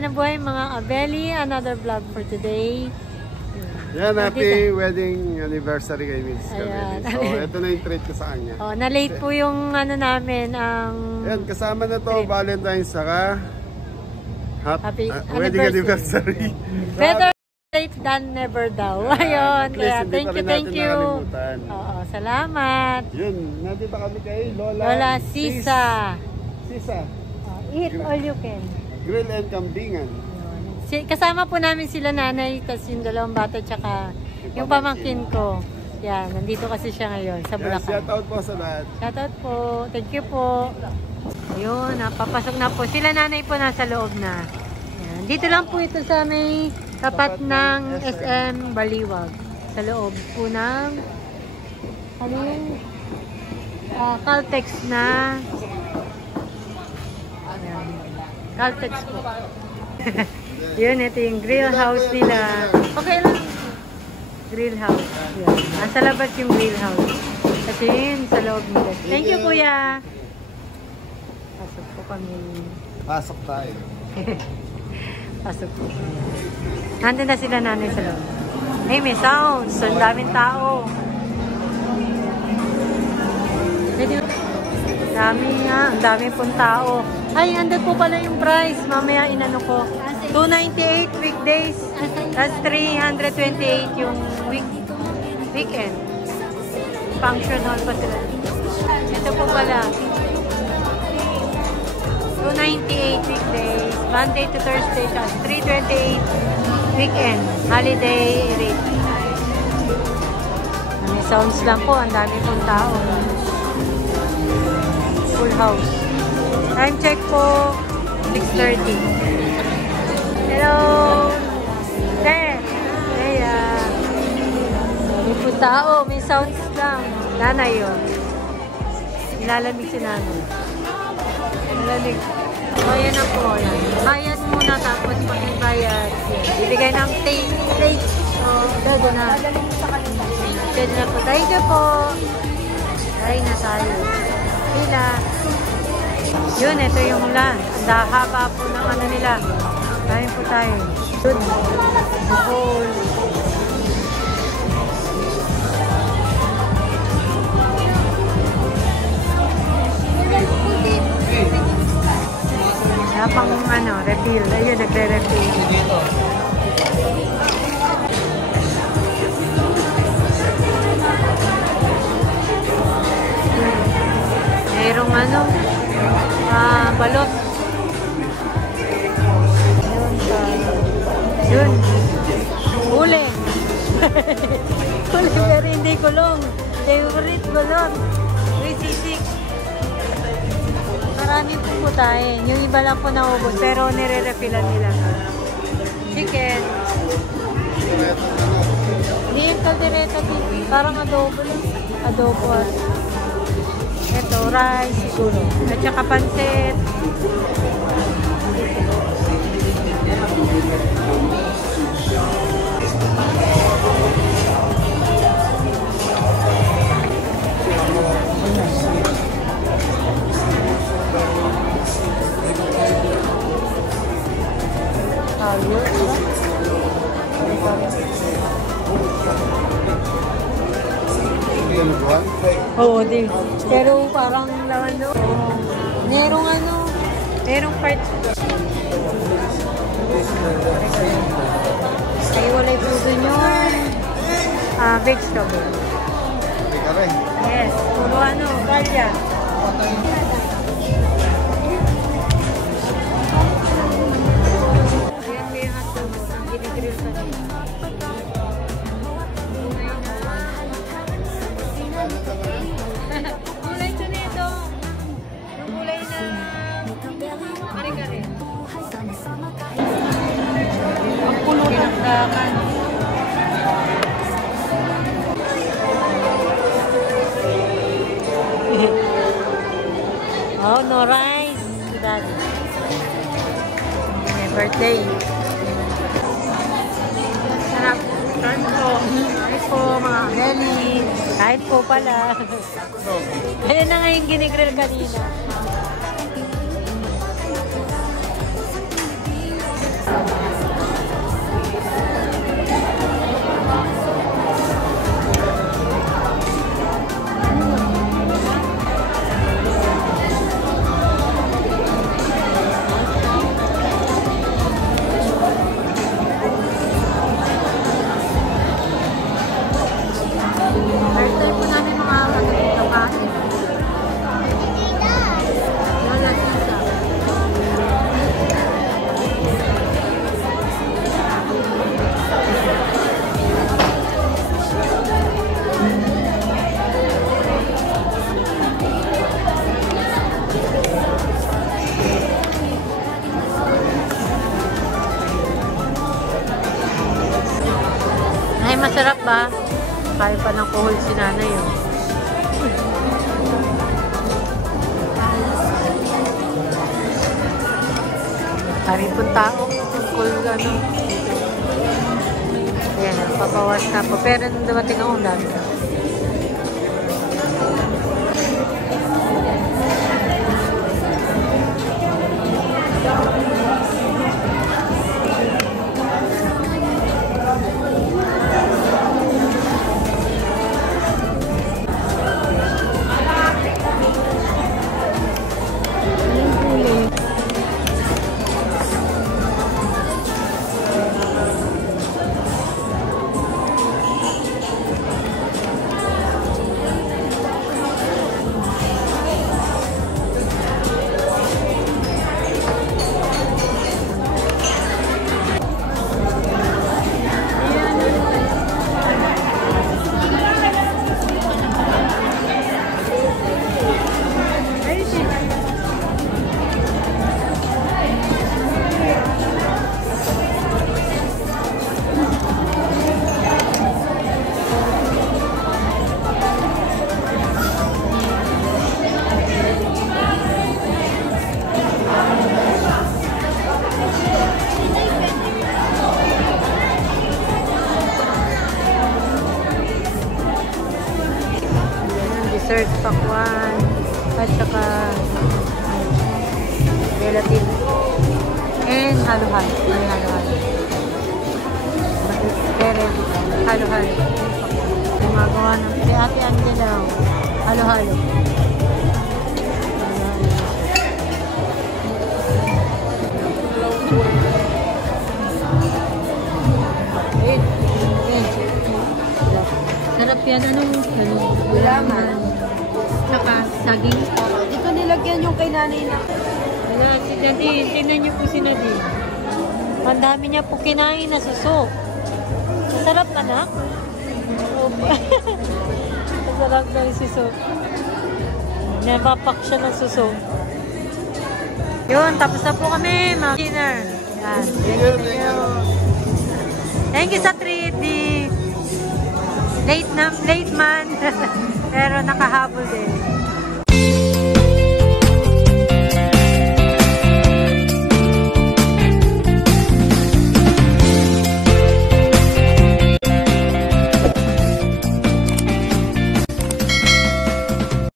buhay na buhay mga Abeli. Another vlog for today. Yan, happy wedding anniversary kay Miss Abeli. So, ito na yung treat ko sa kanya. Oh, na-late po yung ano namin, ang... Yan, kasama na to, treat. Valentine's saka happy wedding anniversary. Better late than never daw. Ayun, kaya thank you. Oo, salamat. Yun, nandito kami kay Lola Sisa. Sisa. Eat all you can. Grill and kambingan. Kasama po namin sila nanay, kasi yung dalawang bata, tsaka yung pamangkin ko. Yan, nandito kasi siya ngayon sa Bulacan. Shout out po sa lahat. Shout out po. Thank you po. Ayun, napapasok na po. Sila nanay po nasa loob na. Yan. Dito lang po ito sa may tapat ng SM Baliwag. Sa loob po ng Caltex na Caltex po. Yun, ito yung grill house nila. Okay lang. Grill house. Yun. Nasa labas yung grill house. Kasi yun, sa loob nila. Thank you, kuya. Pasok po kami. Pasok tayo. Pasok po. Nandun na sila nanay sa loob. Hey, may sounds. So, ang daming tao. Ang dami pong tao. Ay, andun po pala yung price. Mamaya inano ko. 298 weekdays. That's 328 yung weekend. Function hall pa sila. Ito po pala. 298 weekdays. Monday to Thursday. 328 weekend. Holiday rate. May sounds lang po. Ang dami pong tao. Full house. Time check po 6:30. Hello! There! May po tao. May sounds lang. Nanay yun. Nilalamig si nanay. Nilalamig. So, yan na po. Bayad muna tapos pag bayad. Bibigay ng plate. So, dado na. Dado na po. Thank you po. Ay, na tayo. Pila. Yun, ito yung ulan. Ang haba po ng ano nila. Kain po tayo. Yun. Bukol. Napang ano, refill. Ayun, nagre-refill. Mayroong ano, balot. Yun. Huli. Huli pero hindi kulong. Favorite balot. 366. Marami po tayo. Yung iba lang po naubos pero nire-refillan nila. Chicken. Hindi yung kaldereta. Parang adobo lang. Adobo at ito, rice siguro. At saka pansit. Oo, di. Pero parang laman doon. Merong parts. Ay, walay po dun yung vegetable. Yes, puro kalya. Ayan, may hotdog. Ang ginigrill sa nila. Kulay ito nito. Yung kulay na kare-kare. Ang pulo ng dakan. Oh, no rice. Daddy. My birthday. Sarap. Kain po. Kain po, mga Abeli. Kain po pala. Ayan na nga yung ginigrill kanina. masarap ba? Kaya pa ng kuhol si nanay yun. Karipong tao. Cool ano. Ayan, papawas na po. Pero nung dumating ako, dami na. Dessert pakwan at saka gelatin and halo-halo. May halo-halo. Pero halo-halo. Gumagawa ng si Ate Angela. Halo-halo. Sarap yan. Anong gulaman? Saka saging. Dito nilagyan yung kay nanay na. Wala, si Nadine. Tingnan niyo po si Nadine. Ang dami niya po kinain na suso. Masarap anak. Masarap na yung suso. Napapak siya ng suso. Yun, tapos na po kami. Mga dinner. Yan. Thank you sa treat. Late man. Pero nakahabol din.